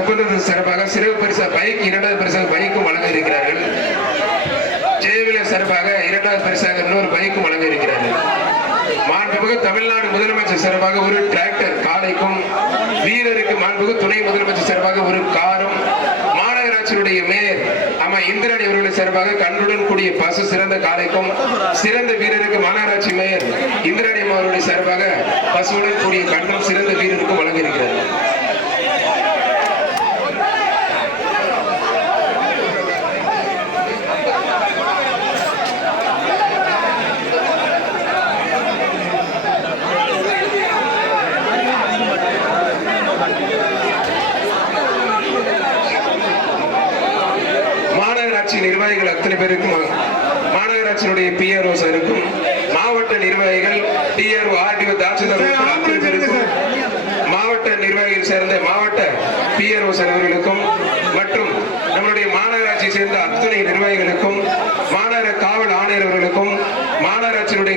ஒப்பந்தத்தின் சிறப்பாக சிறப்பு பரிசு பைக், இரண்டாவது பரிசாக பைக்கும் வழங்க இருக்கிறார்கள். ஜெயவிலர் சிறப்பாக இரண்டாவது பரிசாக இன்னொரு பைக்கும் வழங்க இருக்கிறார்கள். மாண்புமிகு தமிழ்நாடு முதலமைச்சர் சிறப்பாக ஒரு டிராக்டர் காலைக்கும், வீரருக்கு மாண்புமிகு துணை முதலமைச்சர் சிறப்பாக ஒரு காரும், மாநகராட்சியுடைய மேயர் அம்மா இந்திராணி அவர்களுடைய சிறப்பாக கண்ணுடன் கூடிய பசு சிறந்த காலைக்கும், சிறந்த வீரருக்கு மாநகராட்சி மேயர் இந்திராணி அம்மா அவருடைய சிறப்பாக பசுவுடன் கூடிய கண்ணும் சிறந்த வீரருக்கும் வழங்க இருக்கிறார். நிர்வாகிகள் அத்தனை பேருக்கும், மாநகராட்சியினுடைய பிஆர்ஓ சாருக்கும், மாவட்ட நிர்வாகிகள் டிஆர்ஓ ஆர்டிஓ தாசில்தார் அத்தனை பேருக்கும், மாவட்ட நிர்வாகிகள் சேர்ந்த மாவட்ட பிஆர்ஓ சார்களுக்கும் மற்றும் நம்முடைய மாநகராட்சியை சேர்ந்த அத்தனை நிர்வாகிகளுக்கும்